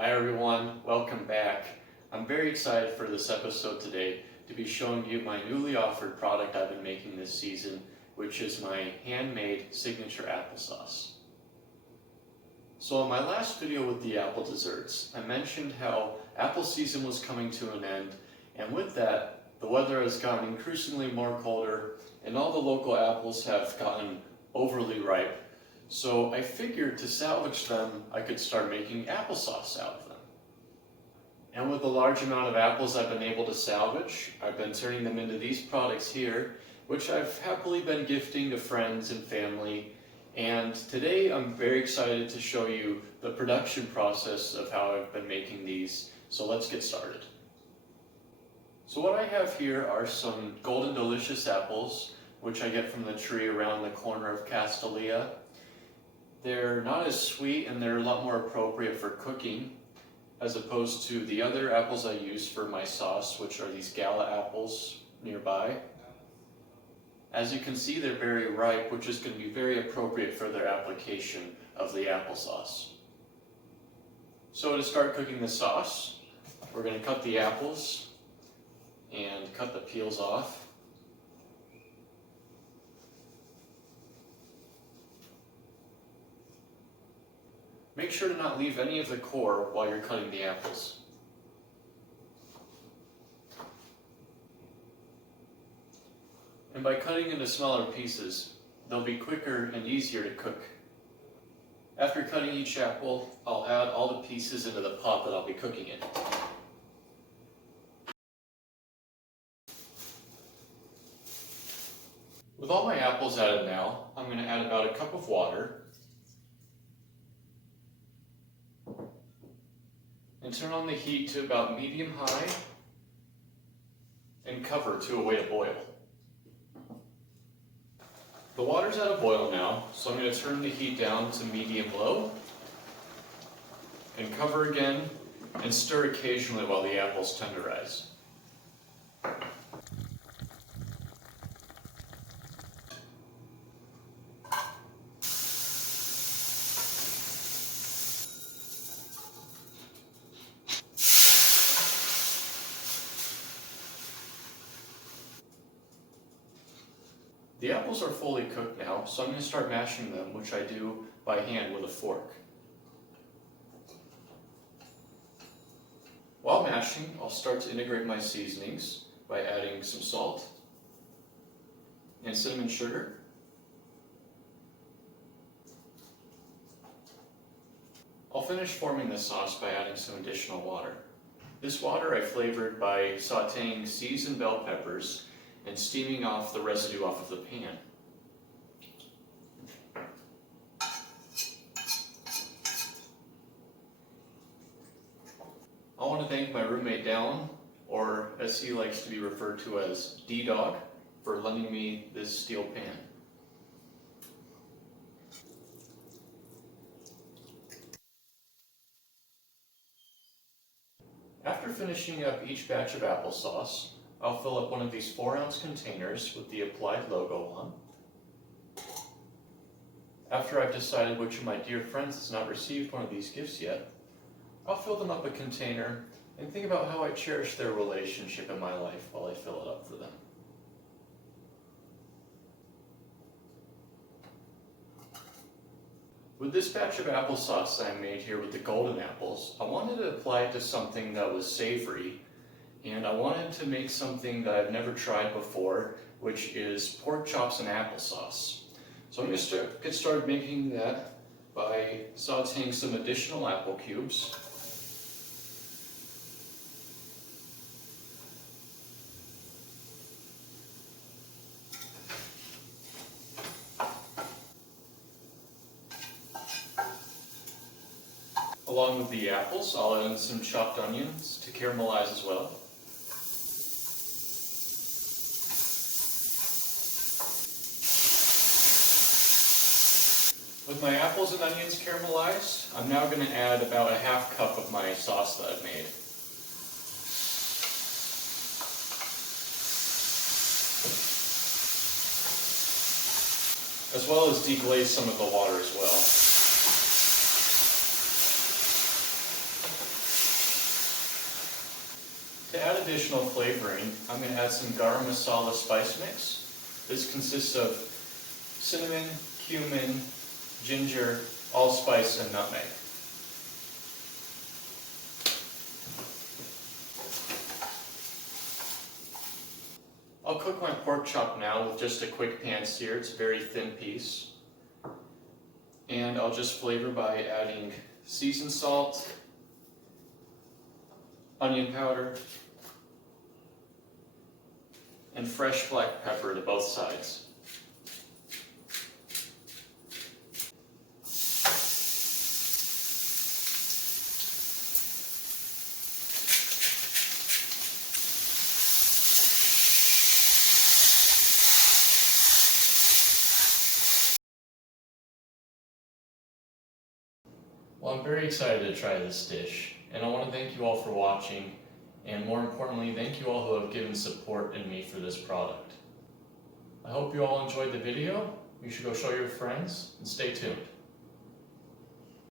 Hi everyone, welcome back. I'm very excited for this episode today to be showing you my newly offered product I've been making this season, which is my handmade signature applesauce. So in my last video with the apple desserts, I mentioned how apple season was coming to an end, and with that, the weather has gotten increasingly more colder and all the local apples have gotten overly ripe. So I figured to salvage them, I could start making applesauce out of them. And with the large amount of apples I've been able to salvage, I've been turning them into these products here, which I've happily been gifting to friends and family. And today I'm very excited to show you the production process of how I've been making these. So let's get started. So what I have here are some golden delicious apples, which I get from the tree around the corner of Castilleja. They're not as sweet and they're a lot more appropriate for cooking as opposed to the other apples I use for my sauce, which are these gala apples nearby. As you can see, they're very ripe, which is going to be very appropriate for their application of the applesauce. So to start cooking the sauce, we're going to cut the apples and cut the peels off. Make sure to not leave any of the core while you're cutting the apples. And by cutting into smaller pieces, they'll be quicker and easier to cook. After cutting each apple, I'll add all the pieces into the pot that I'll be cooking in. With all my apples added now, I'm going to add about a cup of water and turn on the heat to about medium-high and cover to await a boil. The water's at a boil now, so I'm going to turn the heat down to medium-low and cover again and stir occasionally while the apples tenderize. The apples are fully cooked now, so I'm going to start mashing them, which I do by hand with a fork. While mashing, I'll start to integrate my seasonings by adding some salt and cinnamon sugar. I'll finish forming the sauce by adding some additional water. This water I flavored by sauteing seasoned bell peppers and steaming off the residue off of the pan. I want to thank my roommate Dallin, or as he likes to be referred to as D-Dog, for lending me this steel pan. After finishing up each batch of applesauce, I'll fill up one of these 4-ounce containers with the applied logo on. After I've decided which of my dear friends has not received one of these gifts yet, I'll fill them up a container and think about how I cherish their relationship in my life while I fill it up for them. With this batch of applesauce I made here with the golden apples, I wanted to apply it to something that was savory. And I wanted to make something that I've never tried before, which is pork chops and applesauce. So I'm going to get started making that by sauteing some additional apple cubes. Along with the apples, I'll add in some chopped onions to caramelize as well. With my apples and onions caramelized, I'm now going to add about a half cup of my sauce that I've made. As well as deglaze some of the water as well. To add additional flavoring, I'm going to add some Garam Masala spice mix. This consists of cinnamon, cumin, ginger, allspice, and nutmeg. I'll cook my pork chop now with just a quick pan sear. It's a very thin piece. And I'll just flavor by adding seasoned salt, onion powder, and fresh black pepper to both sides. Well, I'm very excited to try this dish, and I want to thank you all for watching, and more importantly, thank you all who have given support in me for this product. I hope you all enjoyed the video. You should go show your friends, and stay tuned.